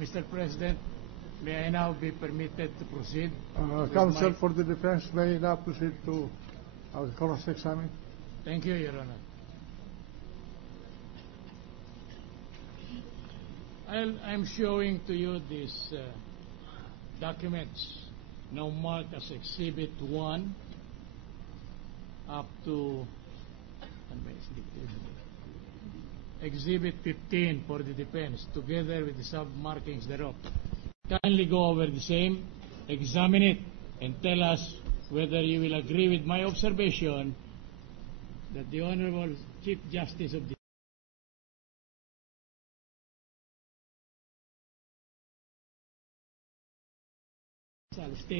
Mr. President, may I now be permitted to proceed? Counsel for the defense may now proceed to cross-examine. Thank you, Your Honor. I'm showing to you these documents now marked as Exhibit 1 up to Exhibit 15 for the defense, together with the sub-markings thereof. Kindly go over the same, examine it, and tell us whether you will agree with my observation that the Honorable Chief Justice of the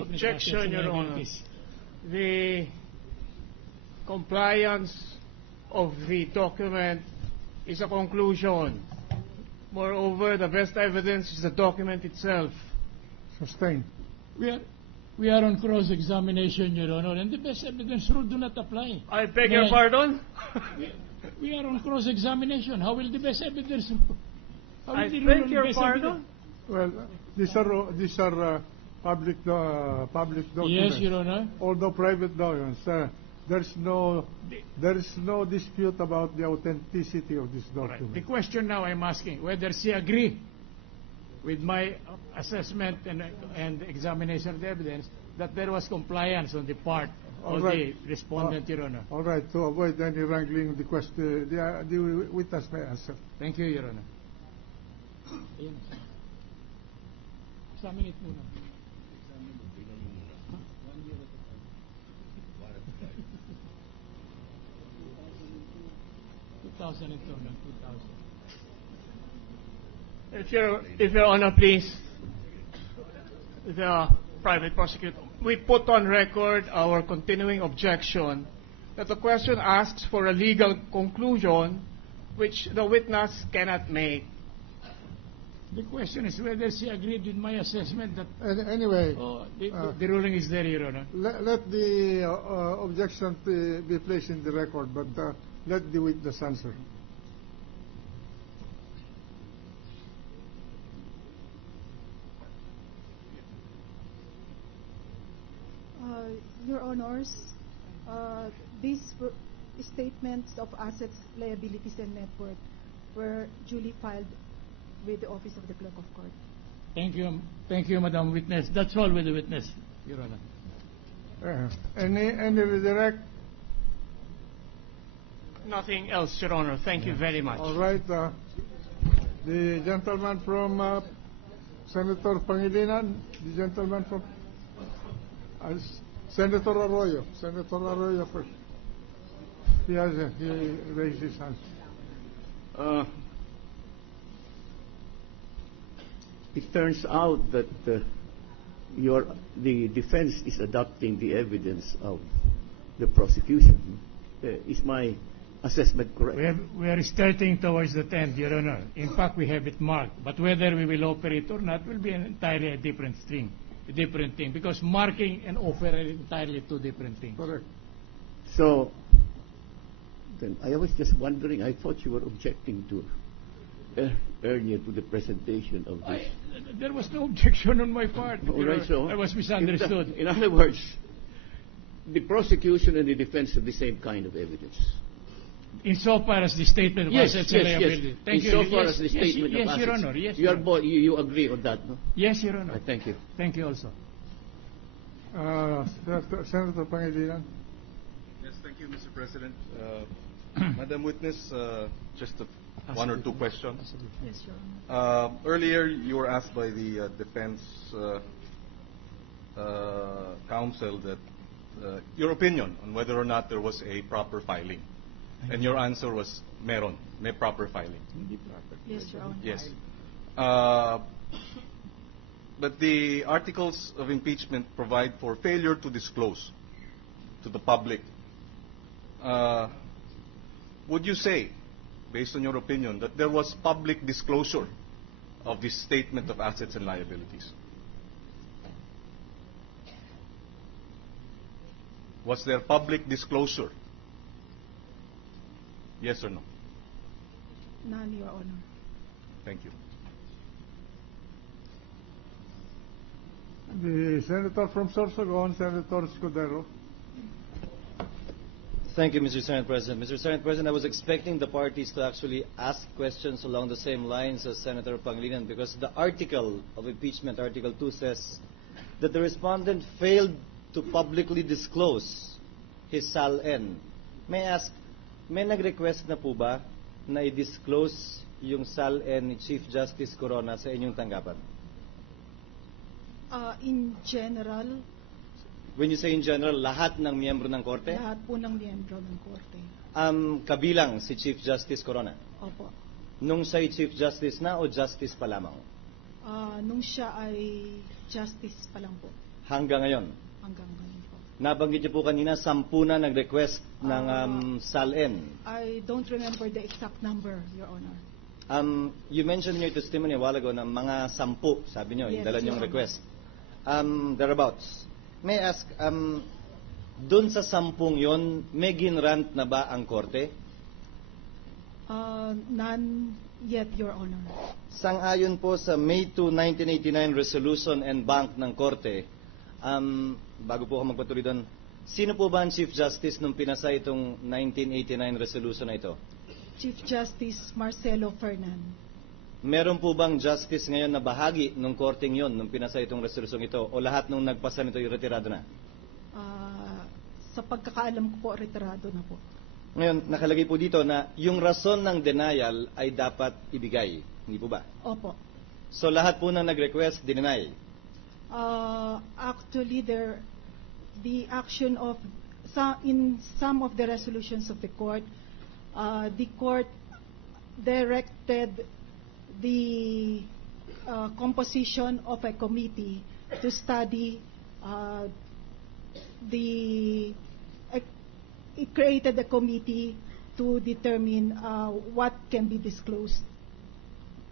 Objection, Your Honor. The compliance of the document is a conclusion. Moreover, the best evidence is the document itself. Sustained. We are on cross-examination, Your Honor, and the best evidence rule do not apply. I beg your pardon? We are on cross-examination. How will the best evidence? I beg your pardon? Well, these are public documents. Yes, Your Honor. Although private documents, there is no dispute about the authenticity of this document. Right. The question now I'm asking whether she agree with my assessment and examination of the evidence that there was compliance on the part of the respondent, Your Honor. All right. To avoid any wrangling, the question, the witness may answer. Thank you, Your Honor. Examine it muna. 2002 and 2000. If Your Honor, please, the private prosecutor, we put on record our continuing objection that the question asks for a legal conclusion which the witness cannot make. The question is whether she agreed with my assessment that... Anyway... the ruling is there, Your Honor. Let the objection be placed in the record, but let the witness answer. Your Honors, these statements of assets, liabilities, and net worth were duly filed with the Office of the Clerk of Court. Thank you, Madam Witness. That's all with the witness, Your Honor. Any redirect? Nothing else, Your Honor. Thank you very much. All right. The gentleman from Senator Pangilinan, the gentleman from Senator Arroyo. Senator Arroyo first. He raised his hand. It turns out that the defense is adopting the evidence of the prosecution. Is my assessment correct? We are starting towards the end, Your Honor. In fact, we have it marked. But whether we will operate or not will be entirely a different thing, because marking and offer are entirely two different things. Correct. So, then I was just wondering, I thought you were objecting to earlier to the presentation of this. There was no objection on my part. Right, so I was misunderstood. In other words, the prosecution and the defense have the same kind of evidence. Insofar as the statement of assets and liability. Thank you. Insofar as the statement of assets. Your Honor. Yes, you agree on that, no? Yes, Your Honor. Thank you. Thank you also. Senator Pangilinan. Yes, thank you, Mr. President. Madam Witness, just one or two questions. Yes, Your Honor. Earlier, you were asked by the defense counsel that your opinion on whether or not there was a proper filing. And your answer was may proper filing. Yes, Your Honor. Yes. But the articles of impeachment provide for failure to disclose to the public. Would you say, based on your opinion, that there was public disclosure of this statement of assets and liabilities? Was there public disclosure? Yes or no? None, Your Honor. Thank you. The Senator from Sorsogon, Senator Scudero. Thank you, Mr. Senate President. Mr. Senate President, I was expecting the parties to actually ask questions along the same lines as Senator Pangilinan, because the article of impeachment, Article 2, says that the respondent failed to publicly disclose his SALN. May I ask, may nag-request na po ba na i-disclose yung SALN ni Chief Justice Corona sa inyong tanggapan? In general, When you say in general, lahat ng miyembro ng korte? lahat po ng miyembro ng korte. Kabilang si Chief Justice Corona? Opo. Nung siya'y Chief Justice na o Justice pa lamang? Nung siya ay justice pa lang po. Hanggang ngayon? Hanggang ngayon po. Nabanggit niyo po kanina, 10 na nag-request ng SALN. I don't remember the exact number, Your Honor. You mentioned in your testimony a while ago na mga 10, sabi niyo, yung Yes, dala niyong Your request. Thereabouts. May I ask, dun sa 10 yon, may ginrant na ba ang korte? None yet, Your Honor. Sang-ayon po sa May 2, 1989 Resolution and Bank ng korte, bago po ako magpatuloy doon, sino po ba ang Chief Justice nung pinasa itong 1989 resolution na ito? Chief Justice Marcelo Fernan. Meron po bang justice ngayon na bahagi nung korteng yon nung pinasa itong resolusyon ito, o lahat nung nagpasa nito yung retirado na? Sa pagkakaalam ko po, retirado na po. Ngayon, nakalagay po dito na yung rason ng denial ay dapat ibigay. Hindi po ba? Opo. So lahat po na nag-request, dineny. Actually, the action of in some of the resolutions of the court directed the composition of a committee to study it created a committee to determine what can be disclosed.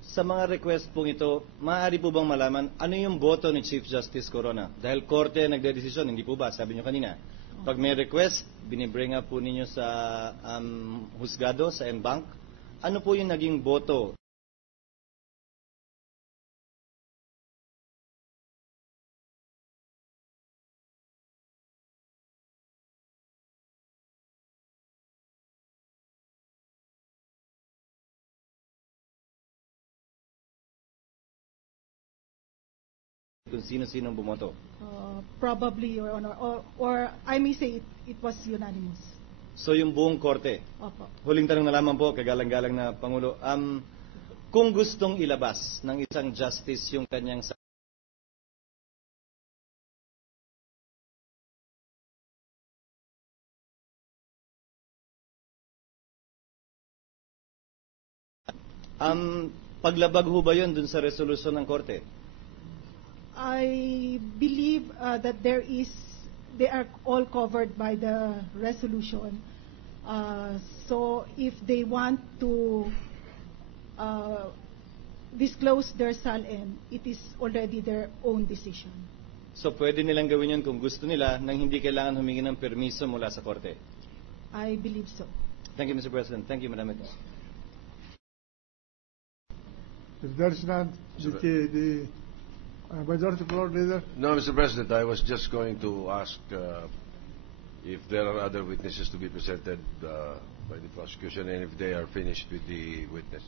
Sa mga request pong ito, maaari po bang malaman ano yung boto ni Chief Justice Corona? Dahil korte nagdedesisyon, hindi po ba? Sabi niyo kanina. Pag may request, binibring up po ninyo sa husgado, sa NBank. Ano po yung naging boto? Kung sino-sino bumoto? Probably, Your Honor, or I may say it was unanimous. So yung buong korte? Opo. Huling tanong na lamang po, kagalang-galang na Pangulo. Kung gustong ilabas ng isang justice yung kanyang paglabag ho ba yun dun sa resolusyon ng korte? I believe that they are all covered by the resolution. So if they want to disclose their SALN, it is already their own decision. So pwede nilang gawin yun kung gusto nila nang hindi kailangan humingi ng permiso mula sa korte? I believe so. Thank you, Mr. President. Thank you, Madam. If there's none, the majority floor leader. No, Mr. President, I was just going to ask if there are other witnesses to be presented by the prosecution and if they are finished with the witness.